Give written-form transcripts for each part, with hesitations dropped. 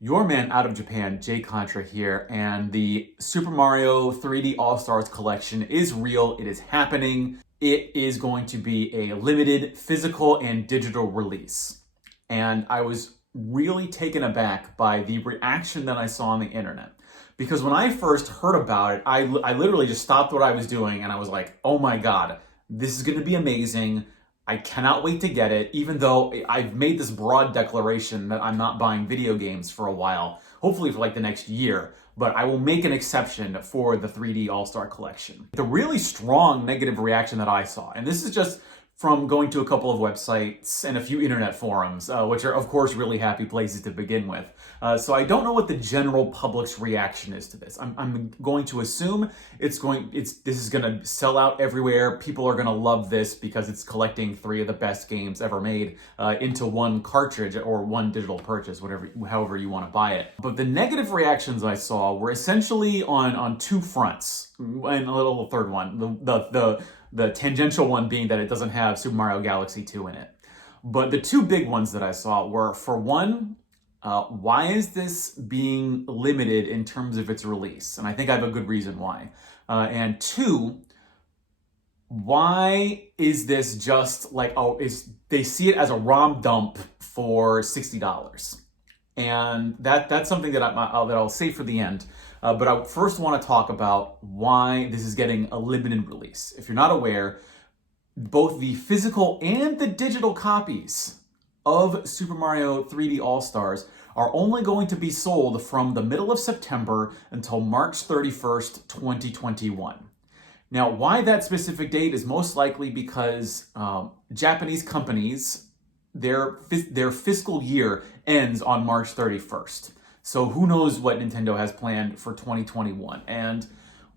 Your man out of Japan, Jay Contra here, and the Super Mario 3D All-Stars collection is real. It is happening. It is going to be a limited physical and digital release. And I was really taken aback by the reaction that I saw on the internet. Because when I first heard about it, I literally just stopped what I was doing and I was like, oh my God, this is going to be amazing. I cannot wait to get it, even though I've made this broad declaration that I'm not buying video games for a while, hopefully for like the next year, but I will make an exception for the 3D All-Star Collection. The really strong negative reaction that I saw, and this is just from going to a couple of websites and a few internet forums, which are, of course, really happy places to begin with. So I don't know what the general public's reaction is to this. I'm going to assume this is going to sell out everywhere. People are going to love this because it's collecting three of the best games ever made into one cartridge or one digital purchase, however you want to buy it. But the negative reactions I saw were essentially on two fronts, and a little third one. The tangential one being that it doesn't have Super Mario Galaxy 2 in it. But the two big ones that I saw were, for one, why is this being limited in terms of its release? And I think I have a good reason why. And two, why is this just like, they see it as a ROM dump for $60? And that's something that I'll save for the end. But I first want to talk about why this is getting a limited release. If you're not aware, both the physical and the digital copies of Super Mario 3D All-Stars are only going to be sold from the middle of September until March 31st, 2021. Now, why that specific date is most likely because Japanese companies, their fiscal year ends on March 31st. So who knows what Nintendo has planned for 2021. And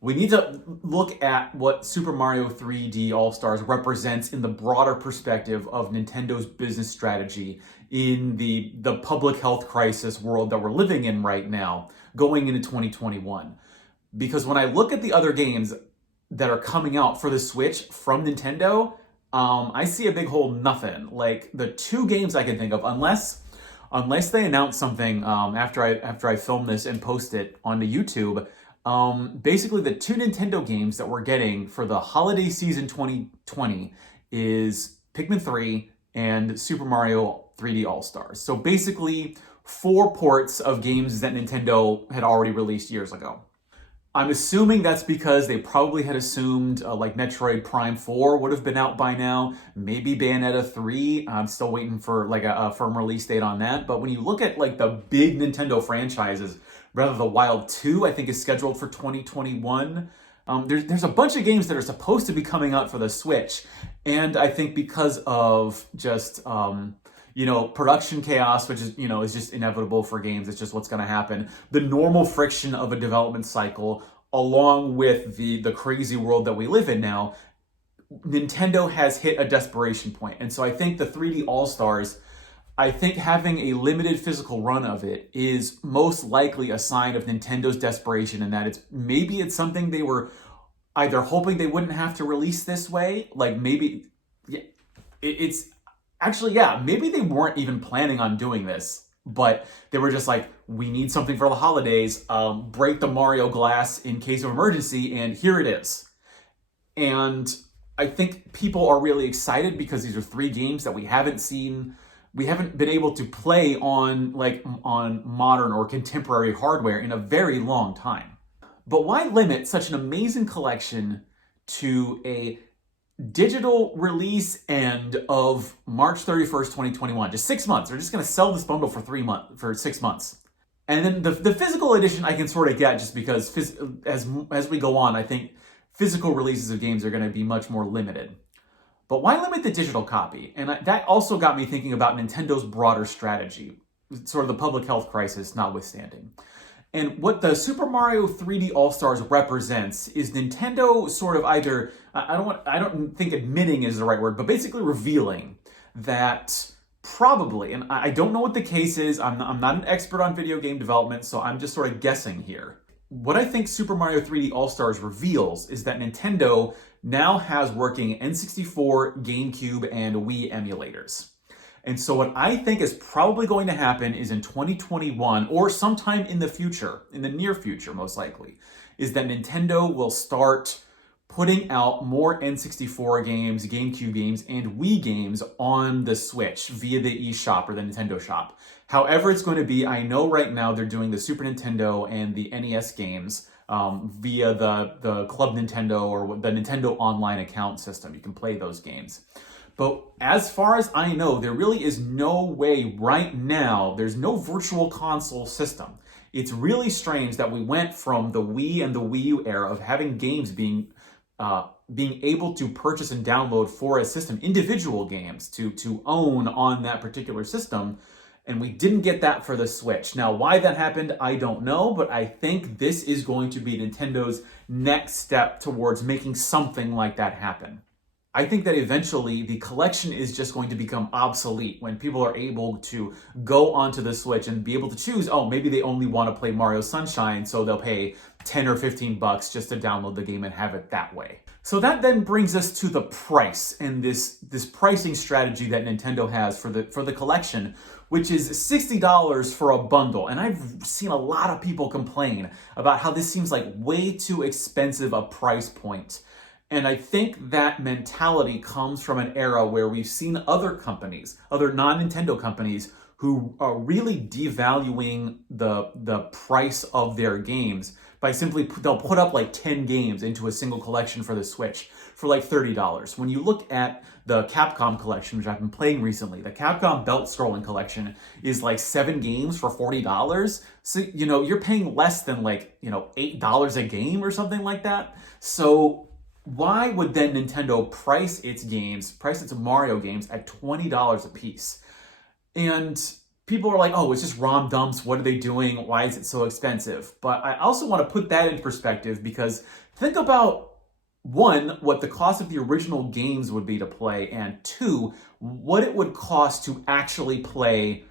we need to look at what Super Mario 3D All-Stars represents in the broader perspective of Nintendo's business strategy in the public health crisis world that we're living in right now, going into 2021. Because when I look at the other games that are coming out for the Switch from Nintendo, I see a big hole nothing. Like the two games I can think of, unless they announce something after I film this and post it onto YouTube, basically the two Nintendo games that we're getting for the holiday season 2020 is Pikmin 3 and Super Mario 3D All-Stars. So basically 4 ports of games that Nintendo had already released years ago. I'm assuming that's because they probably had assumed like Metroid Prime 4 would have been out by now. Maybe Bayonetta 3. I'm still waiting for like a firm release date on that. But when you look at like the big Nintendo franchises, Breath of the Wild 2, I think is scheduled for 2021. There's a bunch of games that are supposed to be coming out for the Switch. And I think because of just production chaos, which is just inevitable for games. It's just what's going to happen. The normal friction of a development cycle, along with the crazy world that we live in now, Nintendo has hit a desperation point. And so I think the 3D All-Stars, I think having a limited physical run of it is most likely a sign of Nintendo's desperation, and that it's something they were either hoping they wouldn't have to release this way, like maybe maybe they weren't even planning on doing this, but they were just like, we need something for the holidays, break the Mario glass in case of emergency, and here it is. And I think people are really excited because these are 3 games that we haven't been able to play on modern or contemporary hardware in a very long time. But why limit such an amazing collection to a digital release end of March 31st, 2021. Just 6 months. They're just going to sell this bundle for 6 months. And then the physical edition I can sort of get just because as we go on, I think physical releases of games are going to be much more limited. But why limit the digital copy? And that also got me thinking about Nintendo's broader strategy, sort of the public health crisis notwithstanding. And what the Super Mario 3D All-Stars represents is Nintendo sort of either, I don't think admitting is the right word, but basically revealing that probably, and I don't know what the case is, I'm not an expert on video game development, so I'm just sort of guessing here. What I think Super Mario 3D All-Stars reveals is that Nintendo now has working N64, GameCube, and Wii emulators. And so what I think is probably going to happen is in 2021 or sometime in the future, in the near future most likely, is that Nintendo will start putting out more N64 games, GameCube games, and Wii games on the Switch via the eShop or the Nintendo Shop. However it's going to be, I know right now they're doing the Super Nintendo and the NES games via the Club Nintendo or the Nintendo Online account system. You can play those games. But as far as I know, there really is no way right now, there's no virtual console system. It's really strange that we went from the Wii and the Wii U era of having games being able to purchase and download for a system, individual games to own on that particular system, and we didn't get that for the Switch. Now, why that happened, I don't know, but I think this is going to be Nintendo's next step towards making something like that happen. I think that eventually the collection is just going to become obsolete when people are able to go onto the Switch and be able to choose, oh, maybe they only want to play Mario Sunshine, so they'll pay 10 or 15 bucks just to download the game and have it that way. So that then brings us to the price and this pricing strategy that Nintendo has for the collection, which is $60 for a bundle. And I've seen a lot of people complain about how this seems like way too expensive a price point. And I think that mentality comes from an era where we've seen other companies, other non-Nintendo companies, who are really devaluing the price of their games by they'll put up like 10 games into a single collection for the Switch for like $30. When you look at the Capcom collection, which I've been playing recently, the Capcom Belt Scrolling collection is like 7 games for $40. So, you're paying less than like, $8 a game or something like that. So why would then Nintendo price its Mario games at $20 a piece? And people are like, oh, it's just ROM dumps. What are they doing? Why is it so expensive? But I also want to put that into perspective because think about, one, what the cost of the original games would be to play, and two, what it would cost to actually play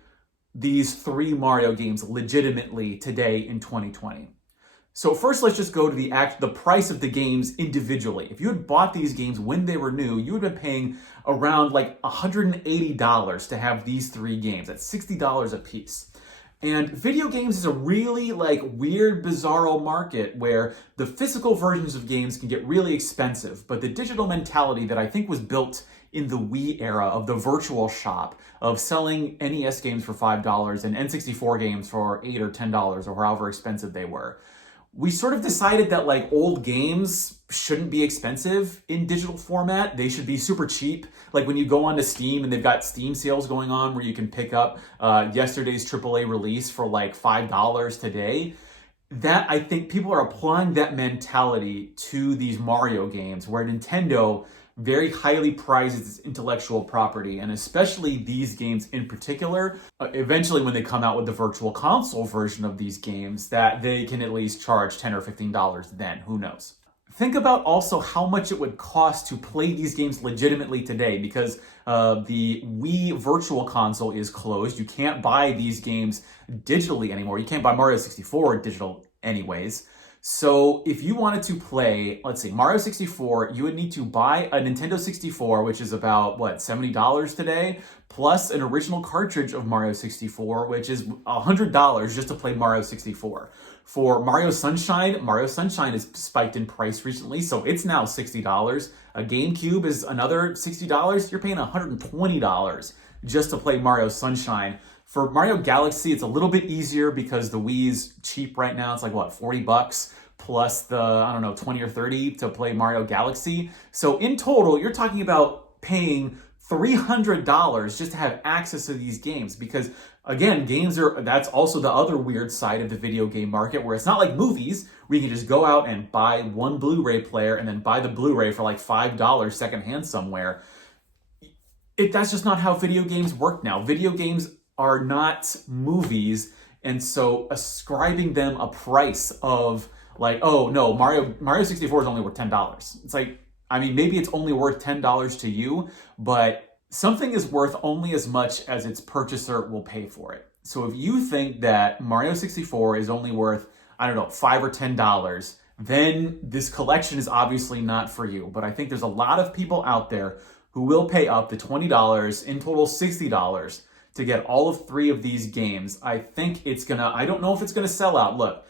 these 3 Mario games legitimately today in 2020. So first, let's just go to the price of the games individually. If you had bought these games when they were new, you would have been paying around like $180 to have these 3 games. That's $60 a piece. And video games is a really like weird, bizarro market where the physical versions of games can get really expensive, but the digital mentality that I think was built in the Wii era of the virtual shop, of selling NES games for $5 and N64 games for $8 or $10 or however expensive they were, we sort of decided that like old games shouldn't be expensive in digital format. They should be super cheap. Like when you go onto Steam and they've got Steam sales going on where you can pick up yesterday's AAA release for like $5 today. That, I think people are applying that mentality to these Mario games where Nintendo very highly prizes its intellectual property, and especially these games in particular. Eventually, when they come out with the virtual console version of these games, that they can at least charge $10 or $15 then, who knows. Think about also how much it would cost to play these games legitimately today, because the Wii Virtual Console is closed. You can't buy these games digitally anymore. You can't buy Mario 64 digital anyways. So if you wanted to play, let's see, Mario 64, you would need to buy a Nintendo 64, which is about, $70 today, plus an original cartridge of Mario 64, which is $100 just to play Mario 64. For Mario Sunshine has spiked in price recently, so it's now $60. A GameCube is another $60. You're paying $120 just to play Mario Sunshine. For Mario Galaxy, it's a little bit easier because the Wii's cheap right now. It's like, $40 plus the, 20 or 30 to play Mario Galaxy. So in total, you're talking about paying $300 just to have access to these games because, again, that's also the other weird side of the video game market where it's not like movies where you can just go out and buy one Blu-ray player and then buy the Blu-ray for like $5 secondhand somewhere. That's just not how video games work now. Video games are not movies, and so ascribing them a price of like, oh no, Mario 64 is only worth $10. It's like, maybe it's only worth $10 to you, but something is worth only as much as its purchaser will pay for it. So if you think that Mario 64 is only worth, $5 or $10, then this collection is obviously not for you. But I think there's a lot of people out there who will pay up to $20, in total $60, to get all of 3 of these games. I think it's gonna, I don't know if it's gonna sell out. Look,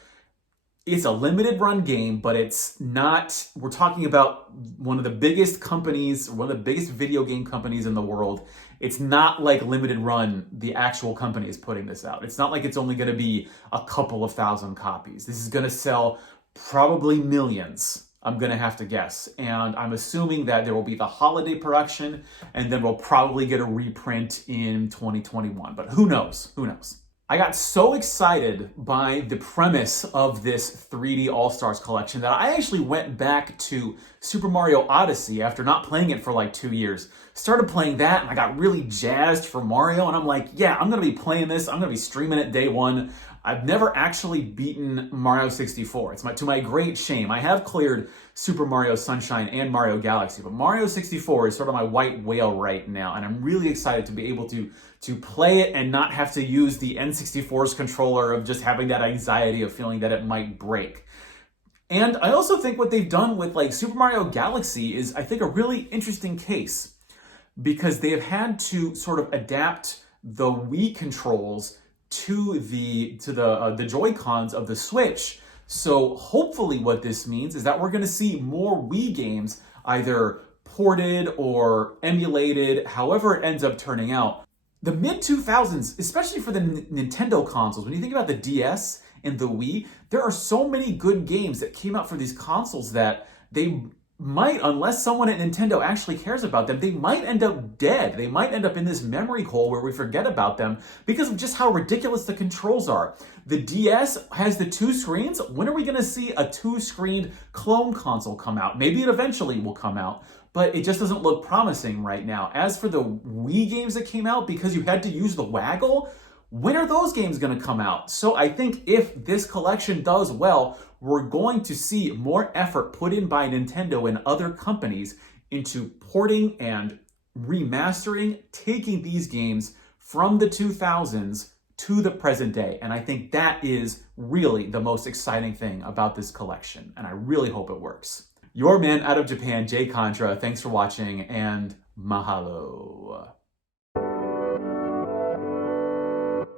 it's a limited run game, but it's not, we're talking about one of the biggest companies, one of the biggest video game companies in the world. It's not like limited run, the actual company is putting this out. It's not like it's only gonna be a couple of thousand copies. This is gonna sell probably millions, I'm gonna have to guess. And I'm assuming that there will be the holiday production, and then we'll probably get a reprint in 2021, but who knows, who knows? I got so excited by the premise of this 3D All-Stars collection that I actually went back to Super Mario Odyssey after not playing it for like 2 years. Started playing that and I got really jazzed for Mario, and I'm like, yeah, I'm gonna be playing this. I'm gonna be streaming it day one. I've never actually beaten Mario 64. It's to my great shame. I have cleared Super Mario Sunshine and Mario Galaxy, but Mario 64 is sort of my white whale right now, and I'm really excited to be able to play it and not have to use the N64's controller of just having that anxiety of feeling that it might break. And I also think what they've done with like Super Mario Galaxy is, I think, a really interesting case, because they have had to sort of adapt the Wii controls to the Joy-Cons of the Switch. So hopefully what this means is that we're going to see more Wii games either ported or emulated, however it ends up turning out. The mid-2000s, especially for the Nintendo consoles, when you think about the DS and the Wii, there are so many good games that came out for these consoles that they might, unless someone at Nintendo actually cares about them, they might end up dead. They might end up in this memory hole where we forget about them because of just how ridiculous the controls are. The DS has the 2 screens. When are we going to see a 2-screened clone console come out? Maybe it eventually will come out, but it just doesn't look promising right now. As for the Wii games that came out because you had to use the waggle, when are those games going to come out? So I think if this collection does well, we're going to see more effort put in by Nintendo and other companies into porting and remastering, taking these games from the 2000s to the present day. And I think that is really the most exciting thing about this collection. And I really hope it works. Your man out of Japan, Jay Contra. Thanks for watching, and mahalo.